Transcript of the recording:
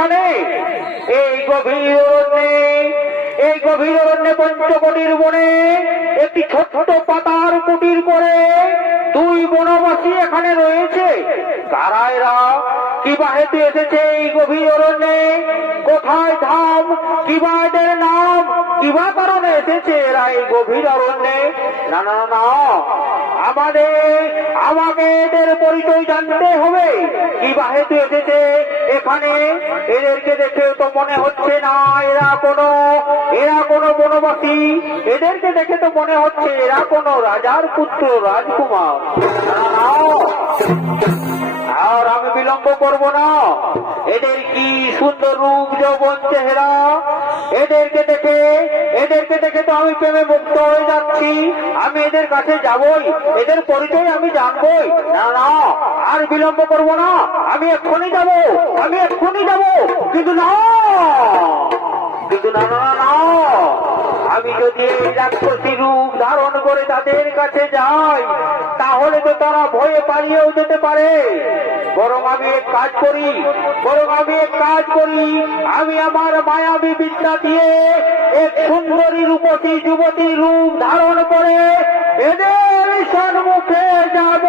এখানে এই গভীর অরণ্যে, এই গভীর অরণ্যে পঞ্চকটির বনে একটি ছোট্ট পাতার কুটির করে দুই বনবাসী এখানে রয়েছে। কারা এরা কিবা হেতু এসেছে এই গভীর অরণ্যে? কোথায় ধাম? কিবা এদের নাম? কিবা কারণে এসেছে এরা এই গভীর অরণ্যে। না না না আমাদের, আমাকে এদের পরিচয় জানতে হবে। কি বা হেতু এসেছে এখানে? এদেরকে দেখে তো মনে হচ্ছে না, এরা কোনো এরা কোনো বনবাসী। এদেরকে দেখে তো মনে হচ্ছে এরা কোনো রাজার পুত্র, রাজকুমার। আর আমি বিলম্ব করব না। এদের কি সুন্দর রূপ যৌবন চেহারা। এদেরকে দেখে এদেরকে দেখে তো আমি প্রেমে মুক্ত হয়ে যাচ্ছি। আমি এদের কাছে যাবই এদের পরিচয় আমি জানবই। না না আর বিলম্ব করব না। আমি এক্ষুনি যাব আমি এক্ষুনি যাব। কিন্তু না কিন্তু না না না, যদি রাক্ষসী রূপ ধারণ করে তাদের কাছে যায়, তাহলে তো তারা ভয়ে পালিয়েও যেতে পারে। বরং আমি এক কাজ করি, বরং আমি এক কাজ করি, আমি আমার মায়াবী বিদ্যা দিয়ে এক সুন্দরী রূপসী যুবতী রূপ ধারণ করে এদের সম্মুখে যাব।